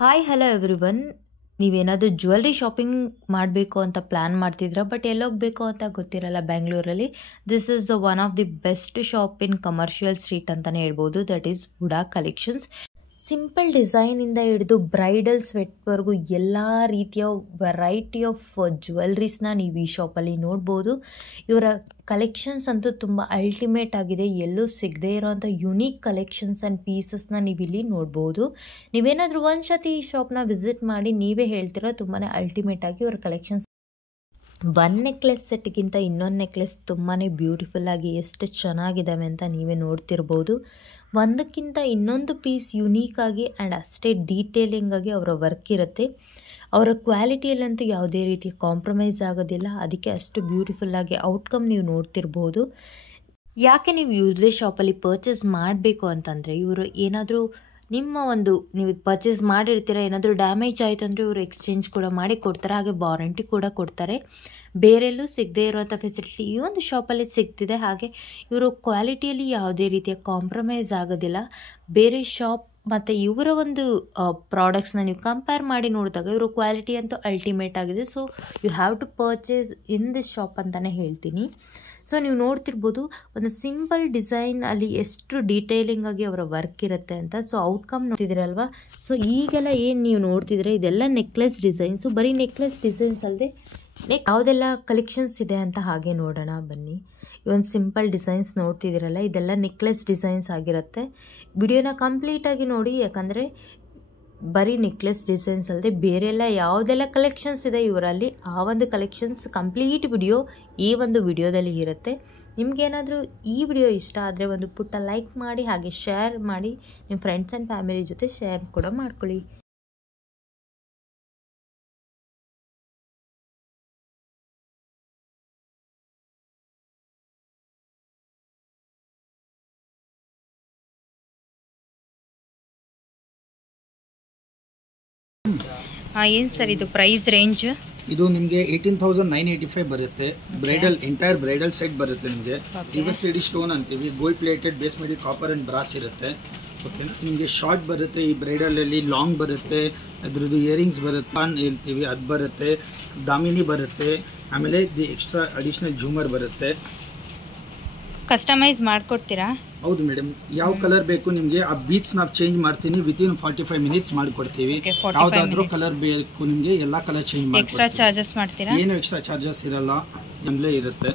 Hi hello everyone. ನೀವೇನಾದರೂ jewellery shopping ಮಾಡಬೇಕು ಅಂತ ಪ್ಲ್ಯಾನ್ ಮಾಡ್ತಿದ್ದೀರಾ, ಬಟ್ ಎಲ್ಲೋಗಬೇಕು ಅಂತ ಗೊತ್ತಿರಲ್ಲ ಬೆಂಗಳೂರಲ್ಲಿ. This is one of the best shop in commercial street ಅಂತಲೇ ಹೇಳ್ಬೋದು. That is Vuda collections. Simple ಡಿಸೈನಿಂದ ಹಿಡಿದು ಬ್ರೈಡಲ್ ಸ್ವೆಟ್ವರೆಗೂ ಎಲ್ಲ ರೀತಿಯ ವೆರೈಟಿ ಆಫ್ ಜ್ಯುವೆಲ್ರೀಸ್ನ ನೀವು ಈ ಶಾಪಲ್ಲಿ ನೋಡ್ಬೋದು. ಇವರ ಕಲೆಕ್ಷನ್ಸ್ ಅಂತೂ ತುಂಬ ಅಲ್ಟಿಮೇಟ್ ಆಗಿದೆ. ಎಲ್ಲೂ ಸಿಗದೇ ಇರೋವಂಥ ಯುನೀಕ್ ಕಲೆಕ್ಷನ್ಸ್ ಆ್ಯಂಡ್ ಪೀಸಸ್ನ ನೀವು ಇಲ್ಲಿ ನೋಡ್ಬೋದು. ನೀವೇನಾದರೂ ಒಂದು ಸತಿ ಈ ಶಾಪ್ನ ವಿಸಿಟ್ ಮಾಡಿ ನೀವೇ ಹೇಳ್ತೀರೋ ತುಂಬಾ ಅಲ್ಟಿಮೇಟ್ ಆಗಿ ಇವರ ಕಲೆಕ್ಷನ್ಸ್. ಒನ್ ನೆಕ್ಲೆಸ್ ಸೆಟ್ಗಿಂತ ಇನ್ನೊಂದು ನೆಕ್ಲೆಸ್ ತುಂಬಾ ಬ್ಯೂಟಿಫುಲ್ಲಾಗಿ ಎಷ್ಟು ಚೆನ್ನಾಗಿದ್ದಾವೆ ಅಂತ ನೀವೇ ನೋಡ್ತಿರ್ಬೋದು. ಒಂದಕ್ಕಿಂತ ಇನ್ನೊಂದು ಪೀಸ್ ಯುನೀಕಾಗಿ ಆ್ಯಂಡ್ ಅಷ್ಟೇ ಡೀಟೇಲಿಂಗಾಗಿ ಅವರ ವರ್ಕ್ ಇರುತ್ತೆ. ಅವರ ಕ್ವಾಲಿಟಿಯಲ್ಲಂತೂ ಯಾವುದೇ ರೀತಿ ಕಾಂಪ್ರಮೈಸ್ ಆಗೋದಿಲ್ಲ. ಅದಕ್ಕೆ ಅಷ್ಟು ಬ್ಯೂಟಿಫುಲ್ಲಾಗಿ ಔಟ್ಕಮ್ ನೀವು ನೋಡ್ತಿರ್ಬೋದು. ಯಾಕೆ ನೀವು ಇವ್ರದೇ ಶಾಪಲ್ಲಿ ಪರ್ಚೇಸ್ ಮಾಡಬೇಕು ಅಂತಂದರೆ, ಇವರು ಏನಾದರೂ ನೀವು ಪರ್ಚೇಸ್ ಮಾಡಿರ್ತೀರ, ಏನಾದರೂ ಡ್ಯಾಮೇಜ್ ಆಯಿತು ಅಂದರೆ ಇವರು ಎಕ್ಸ್ಚೇಂಜ್ ಕೂಡ ಮಾಡಿ ಕೊಡ್ತಾರೆ, ಹಾಗೆ ವಾರಂಟಿ ಕೂಡ ಕೊಡ್ತಾರೆ. ಬೇರೆಲ್ಲೂ ಸಿಗದೇ ಇರುವಂಥ ಫೆಸಿಲಿಟಿ ಈ ಒಂದು ಶಾಪಲ್ಲಿ ಸಿಗ್ತಿದೆ. ಹಾಗೆ ಇವರು ಕ್ವಾಲಿಟಿಯಲ್ಲಿ ಯಾವುದೇ ರೀತಿಯ ಕಾಂಪ್ರಮೈಸ್ ಆಗೋದಿಲ್ಲ. ಬೇರೆ ಶಾಪ್ ಮತ್ತು ಇವರ ಒಂದು ಪ್ರಾಡಕ್ಟ್ಸ್ನ ನೀವು ಕಂಪೇರ್ ಮಾಡಿ ನೋಡಿದಾಗ ಇವರು ಕ್ವಾಲಿಟಿ ಅಂತೂ ಅಲ್ಟಿಮೇಟ್ ಆಗಿದೆ. So you have to purchase in this shop ಅಂತಲೇ ಹೇಳ್ತೀನಿ. ಸೊ ನೀವು ನೋಡ್ತಿರ್ಬೋದು ಒಂದು ಸಿಂಪಲ್ ಡಿಸೈನ್ ಅಲ್ಲಿ ಎಷ್ಟು ಡೀಟೇಲಿಂಗ್ ಆಗಿ ಅವರ ವರ್ಕ್ ಇರುತ್ತೆ ಅಂತ. So outcome ನೋಡ್ತಿದ್ದೀರಲ್ವಾ. ಸೊ ಈಗೆಲ್ಲ ಏನು ನೀವು ನೋಡ್ತಿದ್ರೆ ಇದೆಲ್ಲ ನೆಕ್ಲೆಸ್ ಡಿಸೈನ್ಸು. ಬರೀ ನೆಕ್ಲೆಸ್ ಡಿಸೈನ್ಸ್ ಅಲ್ಲದೆ ಯಾವುದೆಲ್ಲ ಕಲೆಕ್ಷನ್ಸ್ ಇದೆ ಅಂತ ಹಾಗೆ ನೋಡೋಣ ಬನ್ನಿ. ಈ ಒಂದು ಸಿಂಪಲ್ ಡಿಸೈನ್ಸ್ ನೋಡ್ತಿದ್ದೀರಲ್ಲ, ಇದೆಲ್ಲ ನೆಕ್ಲೆಸ್ ಡಿಸೈನ್ಸ್ ಆಗಿರುತ್ತೆ. ವಿಡಿಯೋನ ಕಂಪ್ಲೀಟಾಗಿ ನೋಡಿ, ಯಾಕಂದರೆ ಬರೀ ನೆಕ್ಲೆಸ್ ಡಿಸೈನ್ಸ್ ಅಲ್ಲದೆ ಬೇರೆ ಎಲ್ಲ ಯಾವುದೆಲ್ಲ ಕಲೆಕ್ಷನ್ಸ್ ಇದೆ ಇವರಲ್ಲಿ, ಆ ಒಂದು ಕಲೆಕ್ಷನ್ಸ್ ಕಂಪ್ಲೀಟ್ ವಿಡಿಯೋ ಈ ಒಂದು ವಿಡಿಯೋದಲ್ಲಿ ಇರುತ್ತೆ. ನಿಮಗೇನಾದರೂ ಈ ವಿಡಿಯೋ ಇಷ್ಟ ಆದರೆ ಒಂದು ಪುಟ್ಟ ಲೈಕ್ ಮಾಡಿ, ಹಾಗೆ ಶೇರ್ ಮಾಡಿ, ನಿಮ್ಮ ಫ್ರೆಂಡ್ಸ್ ಆ್ಯಂಡ್ ಫ್ಯಾಮಿಲಿ ಜೊತೆ ಶೇರ್ ಕೂಡ ಮಾಡ್ಕೊಳ್ಳಿ. ಏನು ಸರ್ ಇದು ಪ್ರೈಸ್ ರೇಂಜ್? ಇದು ನಿಮಗೆ 18,985 ಬರುತ್ತೆ. ಬ್ರೈಡಲ್ ಎಂಟೈರ್ ಬ್ರೈಡಲ್ ಸೆಟ್ ಬರುತ್ತೆ. ನಿಮಗೆ ರಿವರ್ಸ್ ಸಿಡಿ ಸ್ಟೋನ್ ಅಂತೀವಿ, ಗೋಲ್ಡ್ ಪ್ಲೇಟೆಡ್ ಬೇಸ್ ಮಾಡಿ ಕಾಪರ್ ಅಂಡ್ ಬ್ರಾಸ್ ಇರುತ್ತೆ. ಓಕೆ, ನಿಮಗೆ ಶಾರ್ಟ್ ಬರುತ್ತೆ. ಈ ಬ್ರೈಡಲ್ ಅಲ್ಲಿ ಲಾಂಗ್ ಬರುತ್ತೆ, ಅದ್ರದ್ದು ಇಯರಿಂಗ್ಸ್ ಬರುತ್ತೆ, ಹೇಳ್ತೀವಿ ಅದು ಬರುತ್ತೆ, ದಾಮಿನಿ ಬರುತ್ತೆ, ಆಮೇಲೆ ಎಕ್ಸ್ಟ್ರಾ ಅಡಿಷನಲ್ ಜೂಮರ್ ಬರುತ್ತೆ. ಕಸ್ಟಮೈಸ್ ಮಾಡ್ಕೊಡ್ತೀರಾ? ಹೌದು ಮೇಡಮ್, ಯಾವ ಕಲರ್ ಬೇಕು ನಿಮಗೆ ಆ ಬೀಟ್ಸ್ ನಾವು ಚೇಂಜ್ ಮಾಡ್ತೀನಿ. ವಿತಿನ್ 45 ಮಿನಿಟ್ಸ್ ಮಾಡಿಕೊಡ್ತೀವಿ. ಯಾವ್ದಾದ್ರು ಕಲರ್ ಬೇಕು ನಿಮಗೆ ಎಲ್ಲ ಕಲರ್ ಚೇಂಜ್ ಮಾಡಿ. ಎಕ್ಸ್ಟ್ರಾ ಚಾರ್ಜಸ್ ಮಾಡ್ತೀರಾ? ಏನು ಎಕ್ಸ್ಟ್ರಾ ಚಾರ್ಜಸ್ ಇರಲ್ಲ, ನಮ್ಮಲ್ಲೇ ಇರುತ್ತೆ.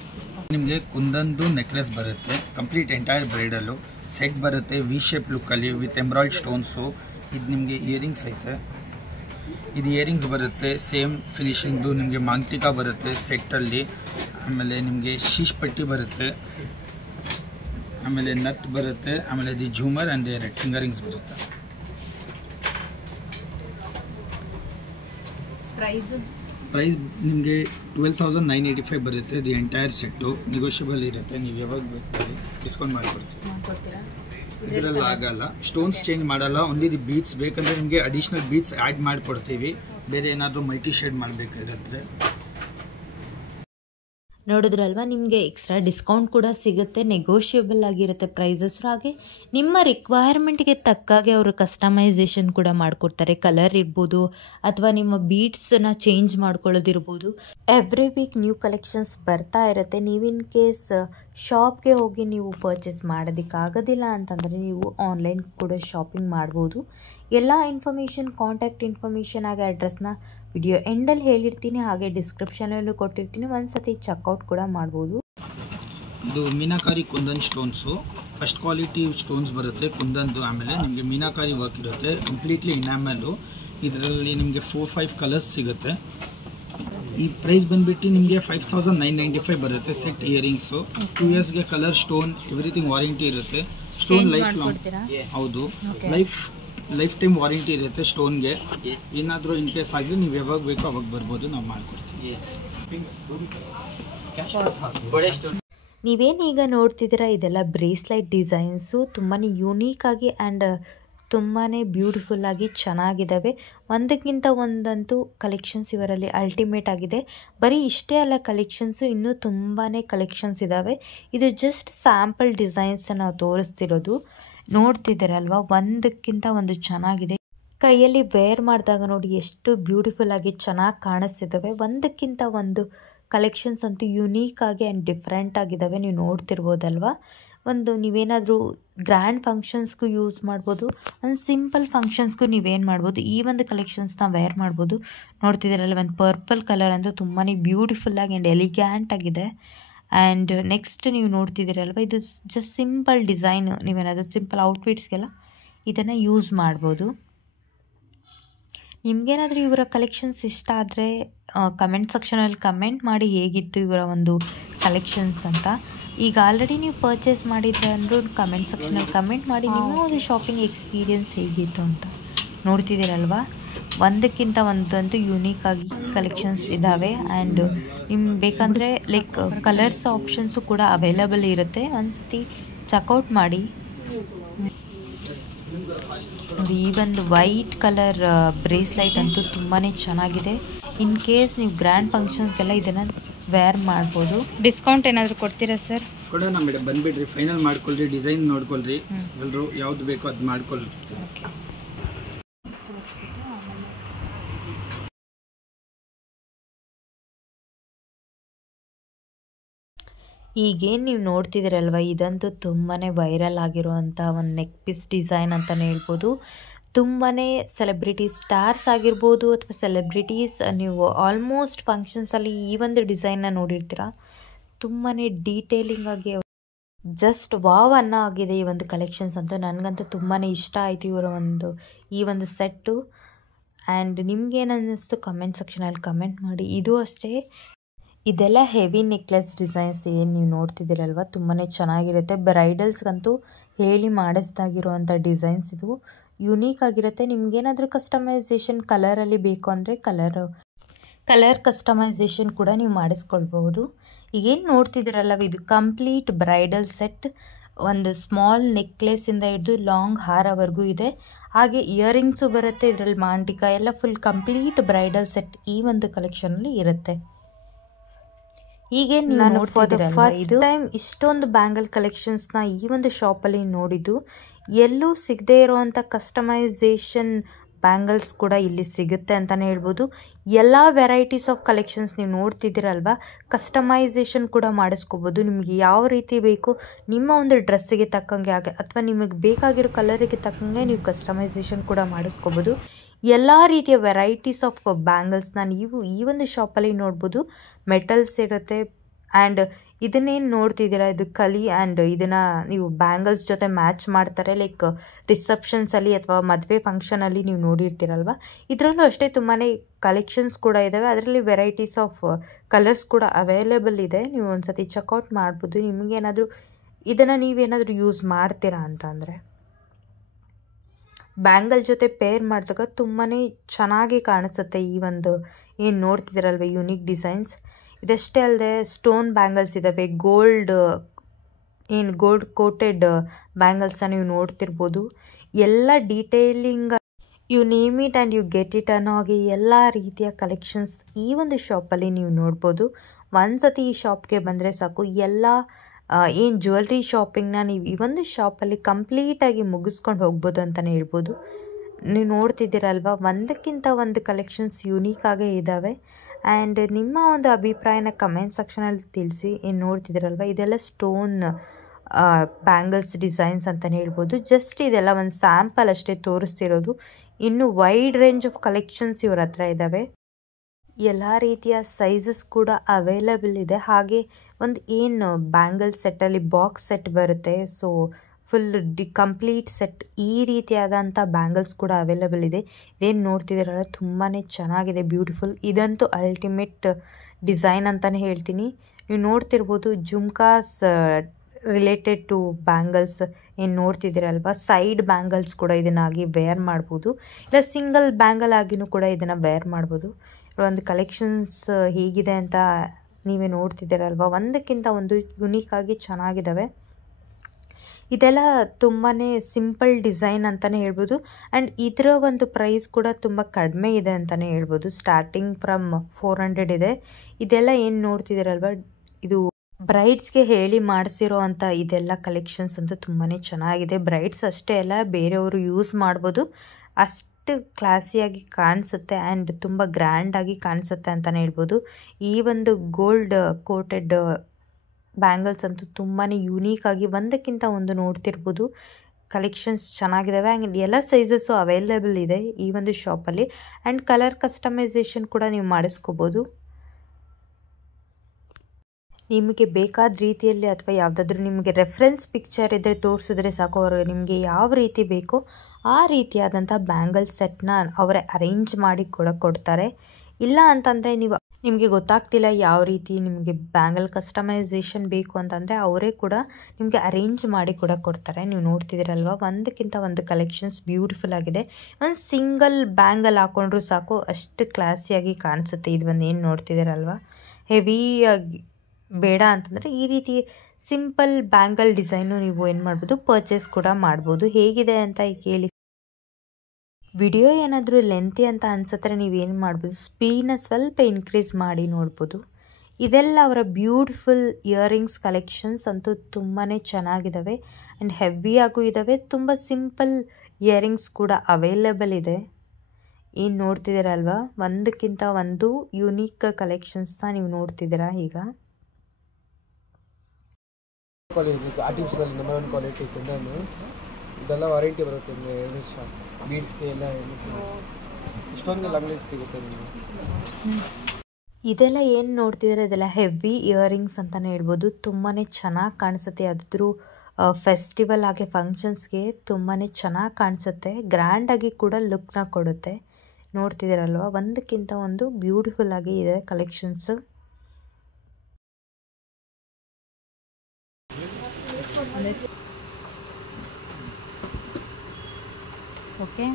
ನಿಮಗೆ ಕುಂದಂದು ನೆಕ್ಲೆಸ್ ಬರುತ್ತೆ, ಕಂಪ್ಲೀಟ್ ಎಂಟೈರ್ ಬ್ರೈಡಲ್ಲು ಸೆಟ್ ಬರುತ್ತೆ. ವಿ ಶೇಪ್ ಲುಕ್ಕಲ್ಲಿ ವಿತ್ ಎಂಬ್ರಾಯ್ಡ್ ಸ್ಟೋನ್ಸು. ಇದು ನಿಮಗೆ ಇಯರಿಂಗ್ಸ್ ಐತೆ, ಇದು ಇಯರಿಂಗ್ಸ್ ಬರುತ್ತೆ ಸೇಮ್ ಫಿನಿಶಿಂಗ್ದು. ನಿಮಗೆ ಮಾಂಗ್ಟಿಕಾ ಬರುತ್ತೆ ಸೆಟ್ಟಲ್ಲಿ, ಆಮೇಲೆ ನಿಮಗೆ ಶೀಶ್ ಪಟ್ಟಿ ಬರುತ್ತೆ, ಆಮೇಲೆ ನತ್ ಬರುತ್ತೆ, ಆಮೇಲೆ ದಿ ಜೂಮರ್ ಆ್ಯಂಡ್ ರೆಡ್ ಫಿಂಗರಿಂಗ್ಸ್ ಬರುತ್ತೆ. ಪ್ರೈಸ್ ನಿಮಗೆ 12,985 ಬರುತ್ತೆ. ದಿ ಎಂಟೈರ್ ಸೆಟ್ಟು ನೆಗೋಷಿಯಬಲ್ ಇರುತ್ತೆ. ನೀವು ಯಾವಾಗ ಬೇಕು ಡಿಸ್ಕೌಂಟ್ ಮಾಡಿಕೊಡ್ತೀವಿ. ಇದರಲ್ಲಿ ಆಗಲ್ಲ, ಸ್ಟೋನ್ಸ್ ಚೇಂಜ್ ಮಾಡಲ್ಲ, ಓನ್ಲಿ ದಿ ಬೀಟ್ಸ್. ಬೇಕಂದರೆ ನಿಮಗೆ ಅಡಿಷ್ನಲ್ ಬೀಟ್ಸ್ ಆ್ಯಡ್ ಮಾಡಿಕೊಡ್ತೀವಿ. ಬೇರೆ ಏನಾದರೂ ಮಲ್ಟಿ ಶೇಡ್ ಮಾಡಬೇಕಾದ್ರೆ. ನೋಡಿದ್ರಲ್ವಾ, ನಿಮಗೆ ಎಕ್ಸ್ಟ್ರಾ ಡಿಸ್ಕೌಂಟ್ ಕೂಡ ಸಿಗುತ್ತೆ, ನೆಗೋಷಿಯಬಲ್ ಆಗಿರುತ್ತೆ ಪ್ರೈಸಸ್. ಹಾಗೆ ನಿಮ್ಮ ರಿಕ್ವೈರ್ಮೆಂಟ್ಗೆ ತಕ್ಕಾಗೆ ಅವರು ಕಸ್ಟಮೈಸೇಷನ್ ಕೂಡ ಮಾಡಿಕೊಡ್ತಾರೆ. ಕಲರ್ ಇರ್ಬೋದು ಅಥವಾ ನಿಮ್ಮ ಬೀಟ್ಸನ್ನು ಚೇಂಜ್ ಮಾಡ್ಕೊಳ್ಳೋದಿರ್ಬೋದು. ಎವ್ರಿ ವೀಕ್ ನ್ಯೂ ಕಲೆಕ್ಷನ್ಸ್ ಬರ್ತಾ ಇರುತ್ತೆ. ನೀವು ಇನ್ ಕೇಸ್ ಶಾಪ್ಗೆ ಹೋಗಿ ನೀವು ಪರ್ಚೇಸ್ ಮಾಡೋದಕ್ಕಾಗೋದಿಲ್ಲ ಅಂತಂದರೆ ನೀವು ಆನ್ಲೈನ್ ಕೂಡ ಶಾಪಿಂಗ್ ಮಾಡ್ಬೋದು. ಎಲ್ಲ ಇನ್ಫಾರ್ಮೇಷನ್, ಕಾಂಟ್ಯಾಕ್ಟ್ ಇನ್ಫಾರ್ಮೇಷನ್ ಹಾಗೆ ಅಡ್ರೆಸ್ನ ವಿಡಿಯೋ ಎಂಡಲ್ಲಿ ಹೇಳಿರ್ತೀನಿ, ಹಾಗೆ ಡಿಸ್ಕ್ರಿಪ್ಷನಲ್ಲೂ ಕೊಟ್ಟಿರ್ತೀನಿ. ಒಂದ್ಸತಿ ಚೆಕ್ಔಟ್ ಕೂಡ ಮಾಡ್ಬೋದು. ಇದು meenakari kundan stones, first quality stones ಬರುತ್ತೆ ಕುಂದಂದು. ಆಮೇಲೆ ನಿಮಗೆ ಮೀನಾಕಾರಿ ವರ್ಕ್ ಇರುತ್ತೆ, ಕಂಪ್ಲೀಟ್ಲಿ ಇನಾಮಲ್ಲು. ಇದರಲ್ಲಿ ನಿಮಗೆ 4-5 ಕಲರ್ಸ್ ಸಿಗುತ್ತೆ. ಈ ಪ್ರೈಸ್ ಬಂದುಬಿಟ್ಟು ನಿಮಗೆ 5,995 ಬರುತ್ತೆ. ಸೆಟ್ ಇಯರಿಂಗ್ಸು 2 ಇಯರ್ಸ್ಗೆ ಕಲರ್, ಸ್ಟೋನ್, ಎವ್ರಿಥಿಂಗ್ ವಾರಂಟಿ ಇರುತ್ತೆ. ಸ್ಟೋನ್ ಲೈಫ್ ಲಾಂಗ್, ಹೌದು, ಲೈಫ್ ಟೈಮ್ ವಾರಂಟಿ ಇರುತ್ತೆ ಸ್ಟೋನ್ಗೆ. ಏನಾದರೂ ಇನ್ ಕೇಸ್ ಆಗಲಿ ನೀವು ಯಾವಾಗ ಬೇಕೋ ಅವಾಗ ಬರ್ಬೋದು, ನಾವು ಮಾಡಿಕೊಡ್ತೀವಿ. ನೀವೇನೀಗ ನೋಡ್ತಿದ್ದೀರಾ ಇದೆಲ್ಲ ಬ್ರೇಸ್ಲೈಟ್ ಡಿಸೈನ್ಸು. ತುಂಬಾ ಯೂನೀಕಾಗಿ ಆ್ಯಂಡ್ ತುಂಬಾ ಬ್ಯೂಟಿಫುಲ್ಲಾಗಿ ಚೆನ್ನಾಗಿದ್ದಾವೆ. ಒಂದಕ್ಕಿಂತ ಒಂದಂತೂ ಕಲೆಕ್ಷನ್ಸ್ ಇವರಲ್ಲಿ ಅಲ್ಟಿಮೇಟ್ ಆಗಿದೆ. ಬರೀ ಇಷ್ಟೇ ಅಲ್ಲ ಕಲೆಕ್ಷನ್ಸು, ಇನ್ನೂ ತುಂಬಾ ಕಲೆಕ್ಷನ್ಸ್ ಇದ್ದಾವೆ. ಇದು ಜಸ್ಟ್ ಸ್ಯಾಂಪಲ್ ಡಿಸೈನ್ಸ್ ನಾವು ತೋರಿಸ್ತಿರೋದು. ನೋಡ್ತಿದ್ದೀರಲ್ವ, ಒಂದಕ್ಕಿಂತ ಒಂದು ಚೆನ್ನಾಗಿದೆ. ಕೈಯಲ್ಲಿ ವೇರ್ ಮಾಡಿದಾಗ ನೋಡಿ ಎಷ್ಟು ಬ್ಯೂಟಿಫುಲ್ ಆಗಿ ಚೆನ್ನಾಗಿ ಕಾಣಿಸ್ತಿದ್ದಾವೆ. ಒಂದಕ್ಕಿಂತ ಒಂದು ಕಲೆಕ್ಷನ್ಸ್ ಅಂತೂ ಯುನೀಕ್ ಆಗಿ ಆ್ಯಂಡ್ ಡಿಫ್ರೆಂಟ್ ಆಗಿದ್ದಾವೆ. ನೀವು ನೋಡ್ತಿರ್ಬೋದಲ್ವಾ. ಒಂದು ನೀವೇನಾದರೂ ಗ್ರ್ಯಾಂಡ್ ಫಂಕ್ಷನ್ಸ್ಗೂ ಯೂಸ್ ಮಾಡ್ಬೋದು, ಒಂದು ಸಿಂಪಲ್ ಫಂಕ್ಷನ್ಸ್ಗೂ ನೀವೇನು ಮಾಡ್ಬೋದು, ಈ ಒಂದು ಕಲೆಕ್ಷನ್ಸ್ನ ವೇರ್ ಮಾಡ್ಬೋದು. ನೋಡ್ತಿದ್ದೀರಲ್ಲ, ಒಂದು ಪರ್ಪಲ್ ಕಲರ್ ಅಂತೂ ತುಂಬಾ ಬ್ಯೂಟಿಫುಲ್ಲಾಗಿ ಆ್ಯಂಡ್ ಎಲಿಗ್ಯಾಂಟ್ ಆಗಿದೆ. ಆ್ಯಂಡ್ ನೆಕ್ಸ್ಟ್ ನೀವು ನೋಡ್ತಿದ್ದೀರಲ್ವ, ಇದು ಜಸ್ಟ್ ಸಿಂಪಲ್ ಡಿಸೈನ್. ನೀವೇನಾದರೂ ಸಿಂಪಲ್ ಔಟ್ಫಿಟ್ಸ್ಗೆಲ್ಲ ಇದನ್ನು ಯೂಸ್ ಮಾಡ್ಬೋದು. ನಿಮಗೇನಾದರೂ ಇವರ ಕಲೆಕ್ಷನ್ಸ್ ಇಷ್ಟ ಆದರೆ ಕಮೆಂಟ್ ಸೆಕ್ಷನಲ್ಲಿ ಕಮೆಂಟ್ ಮಾಡಿ ಹೇಗಿತ್ತು ಇವರ ಒಂದು ಕಲೆಕ್ಷನ್ಸ್ ಅಂತ. ಈಗ ಆಲ್ರೆಡಿ ನೀವು ಪರ್ಚೇಸ್ ಮಾಡಿದ್ರೆ ಅಂದರೂ ಕಮೆಂಟ್ ಸೆಕ್ಷನಲ್ಲಿ ಕಮೆಂಟ್ ಮಾಡಿ ನಿಮ್ಮ ಒಂದು ಶಾಪಿಂಗ್ ಎಕ್ಸ್ಪೀರಿಯನ್ಸ್ ಹೇಗಿತ್ತು ಅಂತ. ನೋಡ್ತಿದ್ದೀರಲ್ವ, ಒಂದಕ್ಕಿಂತ ಒಂದಂತೂ ಯುನೀಕ್ ಆಗಿ ಕಲೆಕ್ಷನ್ಸ್ ಇದ್ದಾವೆ. ಆ್ಯಂಡ್ ನಿಮ್ಗೆ ಬೇಕಂದರೆ ಲೈಕ್ ಕಲರ್ಸ್ ಆಪ್ಷನ್ಸು ಕೂಡ ಅವೈಲಬಲ್ ಇರುತ್ತೆ. ಒಂದ್ಸತಿ ಚೆಕ್ಔಟ್ ಮಾಡಿ. ಈ ಒಂದು ವೈಟ್ ಕಲರ್ ಬ್ರೇಸ್ಲೈಟ್ ಅಂತೂ ತುಂಬಾ ಚೆನ್ನಾಗಿದೆ. ಇನ್ ಕೇಸ್ ನೀವು ಗ್ರ್ಯಾಂಡ್ ಫಂಕ್ಷನ್ಸ್ಗೆಲ್ಲ ಇದನ್ನು ವೇರ್ ಮಾಡ್ಬೋದು. ಡಿಸ್ಕೌಂಟ್ ಏನಾದರೂ ಕೊಡ್ತೀರಾ ಸರ್? ಕೊಡೋಣ ಮೇಡಮ್, ಬಂದುಬಿಡ್ರಿ, ಫೈನಲ್ ಮಾಡ್ಕೊಳ್ರಿ, ಡಿಸೈನ್ ನೋಡ್ಕೊಳ್ರಿ, ಎಲ್ಲರೂ ಯಾವ್ದು ಬೇಕೋ ಅದು ಮಾಡ್ಕೊಳ್ರಿ. ಈಗೇನು ನೀವು ನೋಡ್ತಿದ್ದೀರಲ್ವ, ಇದಂತೂ ತುಂಬಾ ವೈರಲ್ ಆಗಿರುವಂಥ ಒಂದು ನೆಕ್ ಪೀಸ್ ಡಿಸೈನ್ ಅಂತಲೇ ಹೇಳ್ಬೋದು. ತುಂಬಾ ಸೆಲೆಬ್ರಿಟೀಸ್, ಸ್ಟಾರ್ಸ್ ಆಗಿರ್ಬೋದು ಅಥವಾ ಸೆಲೆಬ್ರಿಟೀಸ್, ನೀವು ಆಲ್ಮೋಸ್ಟ್ ಫಂಕ್ಷನ್ಸಲ್ಲಿ ಈ ಒಂದು ಡಿಸೈನ್ನ ನೋಡಿರ್ತೀರ. ತುಂಬಾ ಡೀಟೇಲಿಂಗ್ ಆಗಿ ಜಸ್ಟ್ ವಾವ್ ಅನ್ನೋ ಆಗಿದೆ ಈ ಒಂದು ಕಲೆಕ್ಷನ್ಸ್ ಅಂತೂ. ನನಗಂತೂ ತುಂಬಾ ಇಷ್ಟ ಆಯಿತು ಇವರ ಈ ಒಂದು ಸೆಟ್ಟು. ಆ್ಯಂಡ್ ನಿಮ್ಗೇನು ಅನ್ನಿಸ್ತು ಕಮೆಂಟ್ ಸೆಕ್ಷನಲ್ಲಿ ಕಮೆಂಟ್ ಮಾಡಿ. ಇದು ಅಷ್ಟೇ, ಇದೆಲ್ಲ ಹೆವಿ ನೆಕ್ಲೆಸ್ ಡಿಸೈನ್ಸ್ ಏನು ನೀವು ನೋಡ್ತಿದ್ದೀರಲ್ವ, ತುಂಬಾ ಚೆನ್ನಾಗಿರುತ್ತೆ. ಬ್ರೈಡಲ್ಸ್ಗಂತೂ ಹೇಳಿ ಮಾಡಿಸ್ದಾಗಿರುವಂಥ ಡಿಸೈನ್ಸ್ ಇದು. ಯುನೀಕ್ ಆಗಿರುತ್ತೆ. ನಿಮ್ಗೇನಾದರೂ ಕಸ್ಟಮೈಸೇಷನ್ ಕಲರಲ್ಲಿ ಬೇಕು ಅಂದರೆ ಕಲರ್ ಕಸ್ಟಮೈಸೇಷನ್ ಕೂಡ ನೀವು ಮಾಡಿಸ್ಕೊಳ್ಬಹುದು. ಈಗೇನು ನೋಡ್ತಿದ್ದೀರಲ್ಲ, ಇದು ಕಂಪ್ಲೀಟ್ ಬ್ರೈಡಲ್ ಸೆಟ್. ಒಂದು ಸ್ಮಾಲ್ ನೆಕ್ಲೆಸ್ಸಿಂದ ಹಿಡಿದು ಲಾಂಗ್ ಹಾರವರೆಗೂ ಇದೆ. ಹಾಗೆ ಇಯರಿಂಗ್ಸು ಬರುತ್ತೆ ಇದರಲ್ಲಿ, ಮಾಂಟಿಕ ಎಲ್ಲ ಫುಲ್ ಕಂಪ್ಲೀಟ್ ಬ್ರೈಡಲ್ ಸೆಟ್ ಈ ಒಂದು ಕಲೆಕ್ಷನಲ್ಲಿ ಇರುತ್ತೆ. ಈಗೇನು ನಾನು ಫಸ್ಟ್ ಟೈಮ್ ಇಷ್ಟೊಂದು ಬ್ಯಾಂಗಲ್ ಕಲೆಕ್ಷನ್ಸ್ನ ಈ ಒಂದು ಶಾಪಲ್ಲಿ ನೋಡಿದ್ದು. ಎಲ್ಲೂ ಸಿಗದೇ ಇರೋವಂಥ ಕಸ್ಟಮೈಸೇಷನ್ ಬ್ಯಾಂಗಲ್ಸ್ ಕೂಡ ಇಲ್ಲಿ ಸಿಗುತ್ತೆ ಅಂತಲೇ ಹೇಳ್ಬೋದು. ಎಲ್ಲ ವೆರೈಟೀಸ್ ಆಫ್ ಕಲೆಕ್ಷನ್ಸ್ ನೀವು ನೋಡ್ತಿದ್ದೀರಲ್ವ, ಕಸ್ಟಮೈಸೇಷನ್ ಕೂಡ ಮಾಡಿಸ್ಕೋಬೋದು. ನಿಮಗೆ ಯಾವ ರೀತಿ ಬೇಕು, ನಿಮ್ಮ ಒಂದು ಡ್ರೆಸ್ಸಿಗೆ ತಕ್ಕಂಗೆ ಅಥವಾ ನಿಮಗೆ ಬೇಕಾಗಿರೋ ಕಲರಿಗೆ ತಕ್ಕಂಗೆ ನೀವು ಕಸ್ಟಮೈಸೇಷನ್ ಕೂಡ ಮಾಡಿಸ್ಕೋಬೋದು. ಎಲ್ಲ ರೀತಿಯ ವೆರೈಟೀಸ್ ಆಫ್ ಬ್ಯಾಂಗಲ್ಸ್ನ ನೀವು ಈ ಒಂದು ಶಾಪಲ್ಲಿ ನೋಡ್ಬೋದು. ಮೆಟಲ್ಸ್ ಇರುತ್ತೆ. ಆ್ಯಂಡ್ ಇದನ್ನೇನು ನೋಡ್ತಿದ್ದೀರಾ, ಇದು ಕಲಿ. ಆ್ಯಂಡ್ ಇದನ್ನು ನೀವು ಬ್ಯಾಂಗಲ್ಸ್ ಜೊತೆ ಮ್ಯಾಚ್ ಮಾಡ್ತಾರೆ. ಲೈಕ್ ರಿಸೆಪ್ಷನ್ಸಲ್ಲಿ ಅಥವಾ ಮದುವೆ ಫಂಕ್ಷನಲ್ಲಿ ನೀವು ನೋಡಿರ್ತೀರಲ್ವ, ಇದರಲ್ಲೂ ಅಷ್ಟೇ ತುಂಬಾ ಕಲೆಕ್ಷನ್ಸ್ ಕೂಡ ಇದ್ದಾವೆ. ಅದರಲ್ಲಿ ವೆರೈಟೀಸ್ ಆಫ್ ಕಲರ್ಸ್ ಕೂಡ ಅವೈಲೇಬಲ್ ಇದೆ. ನೀವು ಒಂದು ಸತಿ ಚೆಕ್ಔಟ್ ಮಾಡ್ಬೋದು. ನಿಮಗೇನಾದರೂ ಇದನ್ನು ನೀವೇನಾದರೂ ಯೂಸ್ ಮಾಡ್ತೀರಾ ಅಂತಂದರೆ ಬ್ಯಾಂಗಲ್ ಜೊತೆ ಪೇರ್ ಮಾಡಿದಾಗ ತುಂಬಾ ಚೆನ್ನಾಗಿ ಕಾಣಿಸುತ್ತೆ. ಈ ಒಂದು ಏನು ನೋಡ್ತಿದ್ದೀರಲ್ವ ಯುನೀಕ್ ಡಿಸೈನ್ಸ್. ಇದಷ್ಟೇ ಅಲ್ಲದೆ ಸ್ಟೋನ್ ಬ್ಯಾಂಗಲ್ಸ್ ಇದ್ದಾವೆ. ಗೋಲ್ಡ್ ಕೋಟೆಡ್ ಬ್ಯಾಂಗಲ್ಸ್ನ ನೀವು ನೋಡ್ತಿರ್ಬೋದು. ಎಲ್ಲ detailing, you name it and you get it ಅನ್ನೋ ಹಾಗೆ ಎಲ್ಲ ರೀತಿಯ ಕಲೆಕ್ಷನ್ಸ್ ಈ ಒಂದು ಶಾಪಲ್ಲಿ ನೀವು ನೋಡ್ಬೋದು. ಒಂದು ಸತಿ ಈ ಶಾಪ್ಗೆ ಬಂದರೆ ಸಾಕು, ಎಲ್ಲ ಏನು ಜ್ಯುವೆಲ್ರಿ ಶಾಪಿಂಗ್ನ ನೀವು ಈ ಒಂದು ಶಾಪಲ್ಲಿ ಕಂಪ್ಲೀಟಾಗಿ ಮುಗಿಸ್ಕೊಂಡು ಹೋಗ್ಬೋದು ಅಂತಲೇ ಹೇಳ್ಬೋದು. ನೀವು ನೋಡ್ತಿದ್ದೀರಲ್ವ, ಒಂದಕ್ಕಿಂತ ಒಂದು ಕಲೆಕ್ಷನ್ಸ್ ಯುನೀಕಾಗೇ ಇದ್ದಾವೆ. ಆ್ಯಂಡ್ ನಿಮ್ಮ ಒಂದು ಅಭಿಪ್ರಾಯನ ಕಮೆಂಟ್ ಸೆಕ್ಷನಲ್ಲಿ ತಿಳಿಸಿ. ಏನು ನೋಡ್ತಿದ್ದೀರಲ್ವ, ಇದೆಲ್ಲ ಸ್ಟೋನ್ ಬ್ಯಾಂಗಲ್ಸ್ ಡಿಸೈನ್ಸ್ ಅಂತಲೇ ಹೇಳ್ಬೋದು. ಜಸ್ಟ್ ಇದೆಲ್ಲ ಒಂದು ಸ್ಯಾಂಪಲ್ ಅಷ್ಟೇ ತೋರಿಸ್ತಿರೋದು. ಇನ್ನು ವೈಡ್ ರೇಂಜ್ ಆಫ್ ಕಲೆಕ್ಷನ್ಸ್ ಇವ್ರ ಹತ್ರ ಇದ್ದಾವೆ. ಎಲ್ಲ ರೀತಿಯ ಸೈಜಸ್ ಕೂಡ ಅವೈಲಬಲ್ ಇದೆ. ಹಾಗೆ ಒಂದು ಏನು ಬ್ಯಾಂಗಲ್ ಸೆಟ್ಟಲ್ಲಿ ಬಾಕ್ಸ್ ಸೆಟ್ ಬರುತ್ತೆ, ಸೊ ಫುಲ್ ಕಂಪ್ಲೀಟ್ ಸೆಟ್ ಈ ರೀತಿಯಾದಂಥ ಬ್ಯಾಂಗಲ್ಸ್ ಕೂಡ ಅವೈಲಬಲ್ ಇದೆ. ಇದೇನು ನೋಡ್ತಿದ್ದೀರಲ್ಲ, ತುಂಬಾ ಚೆನ್ನಾಗಿದೆ, ಬ್ಯೂಟಿಫುಲ್. ಇದಂತೂ ಅಲ್ಟಿಮೇಟ್ ಡಿಸೈನ್ ಅಂತಲೇ ಹೇಳ್ತೀನಿ. ನೀವು ನೋಡ್ತಿರ್ಬೋದು ಜುಮ್ಕಾಸ್ ರಿಲೇಟೆಡ್ ಟು ಬ್ಯಾಂಗಲ್ಸ್ ಏನು ನೋಡ್ತಿದ್ದೀರಲ್ವ, ಸೈಡ್ ಬ್ಯಾಂಗಲ್ಸ್ ಕೂಡ ಇದನ್ನಾಗಿ ವೇರ್ ಮಾಡ್ಬೋದು. ಇಲ್ಲ ಸಿಂಗಲ್ ಬ್ಯಾಂಗಲ್ ಆಗಿನೂ ಕೂಡ ಇದನ್ನು ವೇರ್ ಮಾಡ್ಬೋದು. ಒಂದು ಕಲೆಕ್ಷನ್ಸ್ ಹೇಗಿದೆ ಅಂತ ನೀವೇ ನೋಡ್ತಿದ್ದೀರಲ್ವ, ಒಂದಕ್ಕಿಂತ ಒಂದು ಯುನೀಕಾಗಿ ಚೆನ್ನಾಗಿದ್ದಾವೆ. ಇದೆಲ್ಲ ತುಂಬಾ ಸಿಂಪಲ್ ಡಿಸೈನ್ ಅಂತಲೇ ಹೇಳ್ಬೋದು. ಆ್ಯಂಡ್ ಇದರ ಒಂದು ಪ್ರೈಸ್ ಕೂಡ ತುಂಬ ಕಡಿಮೆ ಇದೆ ಅಂತಲೇ ಹೇಳ್ಬೋದು. ಸ್ಟಾರ್ಟಿಂಗ್ ಫ್ರಮ್ 400 ಇದೆ. ಇದೆಲ್ಲ ಏನು ನೋಡ್ತಿದ್ದೀರಲ್ವ, ಇದು ಬ್ರೈಡ್ಸ್ಗೆ ಹೇಳಿ ಮಾಡಿಸಿರೋ ಅಂಥ ಇದೆಲ್ಲ ಕಲೆಕ್ಷನ್ಸ್ ಅಂತೂ ತುಂಬಾ ಚೆನ್ನಾಗಿದೆ. ಬ್ರೈಡ್ಸ್ ಅಷ್ಟೇ ಅಲ್ಲ, ಬೇರೆಯವರು ಯೂಸ್ ಮಾಡ್ಬೋದು. ಅಷ್ಟೇ ಅಷ್ಟು ಕ್ಲಾಸಿಯಾಗಿ ಕಾಣಿಸುತ್ತೆ ಆ್ಯಂಡ್ ತುಂಬ ಗ್ರ್ಯಾಂಡಾಗಿ ಕಾಣಿಸುತ್ತೆ ಅಂತಲೇ ಹೇಳ್ಬೋದು. ಈ ಒಂದು ಗೋಲ್ಡ್ ಕೋಟೆಡ್ ಬ್ಯಾಂಗಲ್ಸ್ ಅಂತೂ ತುಂಬಾ ಯೂನೀಕಾಗಿ ಒಂದಕ್ಕಿಂತ ಒಂದು ನೋಡ್ತಿರ್ಬೋದು. ಕಲೆಕ್ಷನ್ಸ್ ಚೆನ್ನಾಗಿದ್ದಾವೆ ಆ್ಯಂಡ್ ಎಲ್ಲ ಸೈಜಸ್ಸು ಅವೈಲೇಬಲ್ ಇದೆ ಈ ಒಂದು ಶಾಪಲ್ಲಿ. ಆ್ಯಂಡ್ ಕಲರ್ ಕಸ್ಟಮೈಸೇಷನ್ ಕೂಡ ನೀವು ಮಾಡಿಸ್ಕೋಬೋದು. ನಿಮಗೆ ಬೇಕಾದ ರೀತಿಯಲ್ಲಿ ಅಥವಾ ಯಾವುದಾದ್ರೂ ನಿಮಗೆ ರೆಫರೆನ್ಸ್ ಪಿಕ್ಚರ್ ಇದ್ದರೆ ತೋರಿಸಿದ್ರೆ ಸಾಕು, ಅವರು ನಿಮಗೆ ಯಾವ ರೀತಿ ಬೇಕೋ ಆ ರೀತಿಯಾದಂಥ ಬ್ಯಾಂಗಲ್ ಸೆಟ್ನ ಅವರೇ ಅರೇಂಜ್ ಮಾಡಿ ಕೊಡ್ತಾರೆ. ಇಲ್ಲ ಅಂತಂದರೆ ನಿಮಗೆ ಗೊತ್ತಾಗ್ತಿಲ್ಲ ಯಾವ ರೀತಿ ನಿಮಗೆ ಬ್ಯಾಂಗಲ್ ಕಸ್ಟಮೈಸೇಷನ್ ಬೇಕು ಅಂತಂದರೆ ಅವರೇ ಕೂಡ ನಿಮಗೆ ಅರೇಂಜ್ ಮಾಡಿ ಕೊಡ್ತಾರೆ. ನೀವು ನೋಡ್ತಿದ್ದೀರಲ್ವ, ಒಂದಕ್ಕಿಂತ ಒಂದು ಕಲೆಕ್ಷನ್ಸ್ ಬ್ಯೂಟಿಫುಲ್ ಆಗಿದೆ. ಒಂದು ಸಿಂಗಲ್ ಬ್ಯಾಂಗಲ್ ಹಾಕ್ಕೊಂಡ್ರೂ ಸಾಕು, ಅಷ್ಟು ಕ್ಲಾಸಿಯಾಗಿ ಕಾಣಿಸುತ್ತೆ. ಇದು ಒಂದು ಏನು ನೋಡ್ತಿದ್ದೀರಲ್ವ, ಹೆವಿಯಾಗಿ ಬೇಡ ಅಂತಂದರೆ ಈ ರೀತಿ ಸಿಂಪಲ್ ಬ್ಯಾಂಗಲ್ ಡಿಸೈನು ನೀವು ಏನು ಮಾಡ್ಬೋದು, ಪರ್ಚೇಸ್ ಕೂಡ ಮಾಡ್ಬೋದು. ಹೇಗಿದೆ ಅಂತ ಕೇಳಿ. ವಿಡಿಯೋ ಏನಾದರೂ ಲೆಂತಿ ಅಂತ ಅನ್ಸುತ್ತೆ ನೀವೇನು ಮಾಡ್ಬೋದು, ಸ್ಪೀಡ್ನ ಸ್ವಲ್ಪ ಇನ್ಕ್ರೀಸ್ ಮಾಡಿ ನೋಡ್ಬೋದು. ಇದೆಲ್ಲ ಅವರ ಬ್ಯೂಟಿಫುಲ್ ಇಯರಿಂಗ್ಸ್ ಕಲೆಕ್ಷನ್ಸ್ ಅಂತೂ ತುಂಬಾ ಚೆನ್ನಾಗಿದ್ದಾವೆ ಆ್ಯಂಡ್ ಹೆವಿಯಾಗೂ ಇದ್ದಾವೆ. ತುಂಬ ಸಿಂಪಲ್ ಇಯರಿಂಗ್ಸ್ ಕೂಡ ಅವೈಲೇಬಲ್ ಇದೆ. ಏನು ನೋಡ್ತಿದ್ದೀರಲ್ವ, ಒಂದಕ್ಕಿಂತ ಒಂದು ಯುನೀಕ್ ಕಲೆಕ್ಷನ್ಸ್ನ ನೀವು ನೋಡ್ತಿದ್ದೀರಾ. ಈಗ ಆರ್ಟಿಫಿಷಿಯಲ್ ನಂಬರ್ 1 ಕ್ವಾಲಿಟಿ ಕುಂದನ್ನು ಇದೆಲ್ಲ ವಾರಂಟಿ ಬರುತ್ತೆ. 2 ವರ್ಷ ಬೀಡ್ಸ್ಗೆ ಎಲ್ಲ ಇಷ್ಟೊಂದು ಲಾಂಗ್ಲೇಜ್ ಸಿಗುತ್ತೆ ನಿಮಗೆ. ಇದೆಲ್ಲ ಏನು ನೋಡ್ತಿದ್ರೆ ಇದೆಲ್ಲ ಹೆವಿ ಇಯರಿಂಗ್ಸ್ ಅಂತಲೇ ಹೇಳ್ಬೋದು. ತುಂಬಾ ಚೆನ್ನಾಗಿ ಕಾಣಿಸುತ್ತೆ. ಯಾವುದಾದ್ರೂ ಫೆಸ್ಟಿವಲ್ ಹಾಗೆ ಫಂಕ್ಷನ್ಸ್ಗೆ ತುಂಬಾ ಚೆನ್ನಾಗಿ ಕಾಣಿಸುತ್ತೆ. ಗ್ರ್ಯಾಂಡಾಗಿ ಕೂಡ ಲುಕ್ನ ಕೊಡುತ್ತೆ. ನೋಡ್ತಿದ್ದೀರಲ್ವ, ಒಂದಕ್ಕಿಂತ ಒಂದು ಬ್ಯೂಟಿಫುಲ್ ಆಗಿ ಇದೆ ಕಲೆಕ್ಷನ್ಸ್. ಓಕೆ,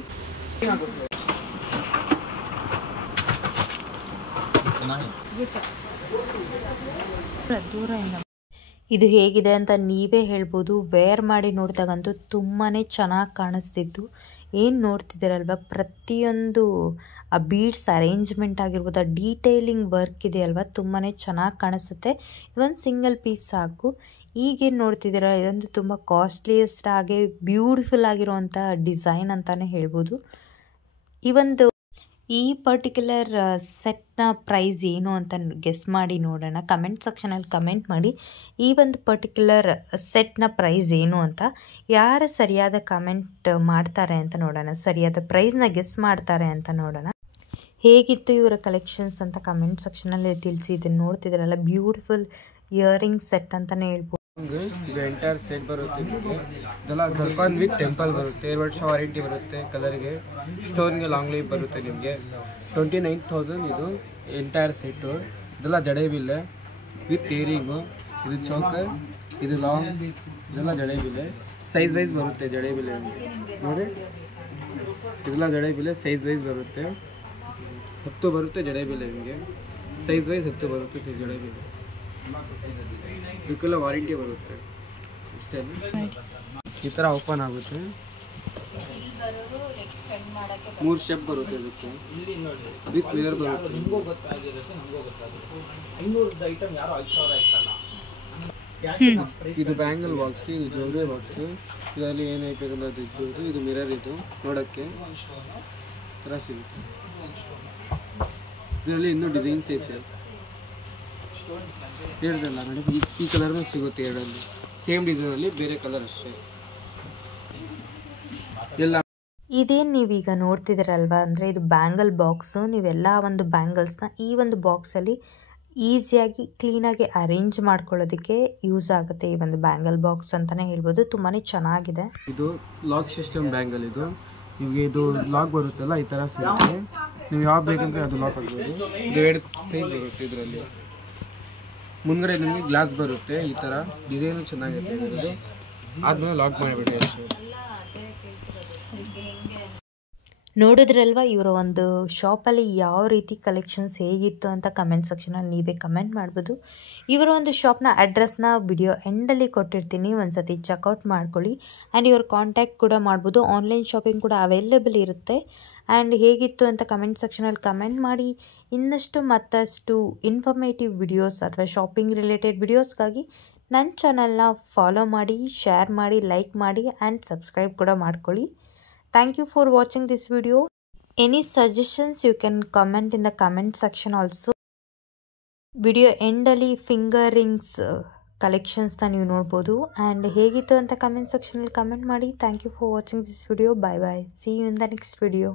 ಇದು ಹೇಗಿದೆ ಅಂತ ನೀವೇ ಹೇಳ್ಬೋದು. ವೇರ್ ಮಾಡಿ ನೋಡಿದಾಗಂತೂ ತುಂಬಾ ಚೆನ್ನಾಗಿ ಕಾಣಿಸ್ತಿದ್ದು. ಏನು ನೋಡ್ತಿದ್ದೀರಲ್ವ, ಪ್ರತಿಯೊಂದು ಆ ಬೀಡ್ಸ್ ಅರೇಂಜ್ಮೆಂಟ್ ಆಗಿರ್ಬೋದು, ಆ ಡೀಟೇಲಿಂಗ್ ವರ್ಕ್ ಇದೆಯಲ್ವ, ತುಂಬಾ ಚೆನ್ನಾಗಿ ಕಾಣಿಸುತ್ತೆ. ಇದೊಂದು ಸಿಂಗಲ್ ಪೀಸ್ ಸಾಕು. ಈಗೇನು ನೋಡ್ತಿದ್ದೀರಾ, ಇದೊಂದು ತುಂಬ ಕಾಸ್ಟ್ಲಿಯೆಸ್ಟ್ ಆಗಿ ಬ್ಯೂಟಿಫುಲ್ ಆಗಿರುವಂಥ ಡಿಸೈನ್ ಅಂತಲೇ ಹೇಳ್ಬೋದು. ಈ ಪರ್ಟಿಕ್ಯುಲರ್ ಸೆಟ್ನ ಪ್ರೈಸ್ ಏನು ಅಂತ ಗೆಸ್ ಮಾಡಿ ನೋಡೋಣ. ಕಮೆಂಟ್ ಸೆಕ್ಷನಲ್ಲಿ ಕಮೆಂಟ್ ಮಾಡಿ ಈ ಒಂದು ಪರ್ಟಿಕ್ಯುಲರ್ ಸೆಟ್ನ ಪ್ರೈಸ್ ಏನು ಅಂತ. ಯಾರು ಸರಿಯಾದ ಕಮೆಂಟ್ ಮಾಡ್ತಾರೆ ಅಂತ ನೋಡೋಣ, ಸರಿಯಾದ ಪ್ರೈಸ್ನ ಗೆಸ್ ಮಾಡ್ತಾರೆ ಅಂತ ನೋಡೋಣ. ಹೇಗಿತ್ತು ಇವರ ಕಲೆಕ್ಷನ್ಸ್ ಅಂತ ಕಮೆಂಟ್ ಸೆಕ್ಷನಲ್ಲಿ ತಿಳಿಸಿ. ಇದನ್ನು ನೋಡ್ತಿದ್ರಲ್ಲ, ಬ್ಯೂಟಿಫುಲ್ ಇಯರಿಂಗ್ ಸೆಟ್ ಅಂತಲೇ ಹೇಳ್ಬೋದು. ಇದು ಎಂಟೈರ್ ಸೆಟ್ ಬರುತ್ತೆ. ಇದೆಲ್ಲ ಜರ್ಕಾನ್ ವಿತ್ ಟೆಂಪಲ್ ಬರುತ್ತೆ. 2 ವರ್ಷ ವಾರಂಟಿ ಬರುತ್ತೆ. ಕಲರ್ಗೆ ಸ್ಟೋನ್ಗೆ ಲಾಂಗ್ ಲೈಫ್ ಬರುತ್ತೆ ನಿಮಗೆ. 29,000 ಇದು ಎಂಟೈರ್ ಸೆಟ್ಟು. ಇದೆಲ್ಲ ಜಡೇಬಿಲ್ಲೆ ವಿತ್ ಇಯರಿಂಗು. ಇದು ಚೌಕ, ಇದು ಲಾಂಗ್, ಇದೆಲ್ಲ ಜಡೇಬಿಲ್ಲೆ. ಸೈಜ್ ವೈಸ್ ಬರುತ್ತೆ ಜಡೇಬಿಲ್ಲೆ ನೋಡಿ. ಇದೆಲ್ಲ ಜಡೇಬಿಲ್ಲೆ ಸೈಜ್ ವೈಸ್ ಬರುತ್ತೆ. 10 ಬರುತ್ತೆ ಜಡೇಬಿಲ್ಲೆ ನಿಮಗೆ. ಸೈಜ್ ವೈಸ್ 10 ಬರುತ್ತೆ ಸೈಜ್ ಜಡೇಬಿಲ್ಲೆ. ಇದಕ್ಕೆಲ್ಲ ವಾರಂಟಿ ಬರುತ್ತೆ. ಇಷ್ಟೇ, ಈ ಥರ ಓಪನ್ ಆಗುತ್ತೆ. 3 ಸ್ಟೆಪ್ ಬರುತ್ತೆ ಇದಕ್ಕೆ. ವಿತ್ ಮಿರರ್ ಬರುತ್ತೆ. ಇದು ಬ್ಯಾಂಗಲ್ ಬಾಕ್ಸ್, ಇದು ಜ್ಯುವೆಲ್ರಿ ಬಾಕ್ಸ್. ಇದರಲ್ಲಿ ಏನೈತೆ ಅಂತ ಇಟ್ಬೋದು. ಇದು ಮಿರರ್, ಇದು ನೋಡೋಕ್ಕೆ ಥರ ಸಿಗುತ್ತೆ. ಇದರಲ್ಲಿ ಇನ್ನೂ ಡಿಸೈನ್ಸ್ ಐತೆ. ಹೇಳಿದಲ್ಲ ಮೇಡಮ್, ಈ ಕಲರ್ನೂ ಸಿಗುತ್ತೆ. ಎರಡಲ್ಲಿ ಸೇಮ್ ಡಿಸೈನಲ್ಲಿ ಬೇರೆ ಕಲರ್ ಅಷ್ಟೇ. ಎಲ್ಲ ಇದೇನು ನೀವೀಗ ನೋಡ್ತಿದ್ದೀರಲ್ವ, ಅಂದರೆ ಇದು ಬ್ಯಾಂಗಲ್ ಬಾಕ್ಸು. ನೀವೆಲ್ಲ ಒಂದು ಬ್ಯಾಂಗಲ್ಸ್ನ ಈ ಒಂದು ಬಾಕ್ಸಲ್ಲಿ ಈಸಿಯಾಗಿ ಕ್ಲೀನಾಗಿ ಅರೇಂಜ್ ಮಾಡ್ಕೊಳ್ಳೋದಕ್ಕೆ ಯೂಸ್ ಆಗುತ್ತೆ ಈ ಒಂದು ಬ್ಯಾಂಗಲ್ ಬಾಕ್ಸ್ ಅಂತಲೇ ಹೇಳ್ಬೋದು. ತುಂಬಾ ಚೆನ್ನಾಗಿದೆ. ಇದು ಲಾಕ್ ಸಿಸ್ಟಮ್ ಬ್ಯಾಂಗಲ್. ಇದು ನಿಮಗೆ ಇದು ಲಾಕ್ ಬರುತ್ತಲ್ಲ, ಈ ಥರ ಸಿಗುತ್ತೆ. ನೀವು ಯಾವ ಬೇಕಂದ್ರೆ ಅದು ಲಾಕ್ ಆಗ್ಬೋದು. ಇದು 2 ಸೈಜ್ ಬರುತ್ತೆ. ಇದರಲ್ಲಿ ಮುಂದ್ಗಡೆ ನಿಮಗೆ ಗ್ಲಾಸ್ ಬರುತ್ತೆ. ಈ ಥರ ಡಿಸೈನು ಚೆನ್ನಾಗಿರುತ್ತೆ. ಇದು ಆದ್ಮೇಲೆ ಲಾಕ್ ಮಾಡಿಬಿಡಿ ಅಷ್ಟೇ. ನೋಡಿದ್ರಲ್ವ ಇವರ ಒಂದು ಶಾಪಲ್ಲಿ ಯಾವ ರೀತಿ ಕಲೆಕ್ಷನ್ಸ್ ಹೇಗಿತ್ತು ಅಂತ ಕಮೆಂಟ್ ಸೆಕ್ಷನಲ್ಲಿ ನೀವೇ ಕಮೆಂಟ್ ಮಾಡ್ಬೋದು. ಇವರ ಒಂದು ಶಾಪ್ನ ಅಡ್ರೆಸ್ನ ವಿಡಿಯೋ ಎಂಡಲ್ಲಿ ಕೊಟ್ಟಿರ್ತೀನಿ, ಒಂದ್ಸತಿ ಚೆಕ್ಔಟ್ ಮಾಡ್ಕೊಳ್ಳಿ. ಆ್ಯಂಡ್ ಇವ್ರ ಕಾಂಟ್ಯಾಕ್ಟ್ ಕೂಡ ಮಾಡ್ಬೋದು. ಆನ್ಲೈನ್ ಶಾಪಿಂಗ್ ಕೂಡ ಅವೈಲೇಬಲ್ ಇರುತ್ತೆ. ಆ್ಯಂಡ್ ಹೇಗಿತ್ತು ಅಂತ ಕಮೆಂಟ್ ಸೆಕ್ಷನಲ್ಲಿ ಕಮೆಂಟ್ ಮಾಡಿ. ಇನ್ನಷ್ಟು ಮತ್ತಷ್ಟು ಇನ್ಫಾರ್ಮೇಟಿವ್ ವಿಡಿಯೋಸ್ ಅಥವಾ ಶಾಪಿಂಗ್ ರಿಲೇಟೆಡ್ ವಿಡಿಯೋಸ್ಗಾಗಿ ನನ್ನ ಚಾನಲ್ನ ಫಾಲೋ ಮಾಡಿ, ಶೇರ್ ಮಾಡಿ, ಲೈಕ್ ಮಾಡಿ ಆ್ಯಂಡ್ ಸಬ್ಸ್ಕ್ರೈಬ್ ಕೂಡ ಮಾಡ್ಕೊಳ್ಳಿ. Thank you for watching this video. Any suggestions you can comment in the comment section also. Video ಎಂಡಲ್ಲಿ ಫಿಂಗರ್ ರಿಂಗ್ಸ್ ಕಲೆಕ್ಷನ್ಸ್ನ ನೀವು ನೋಡ್ಬೋದು. ಆ್ಯಂಡ್ ಹೇಗಿತ್ತು ಅಂತ ಕಮೆಂಟ್ ಸೆಕ್ಷನಲ್ಲಿ ಕಮೆಂಟ್ ಮಾಡಿ. Thank you for watching this video. Bye bye. See you in the next video.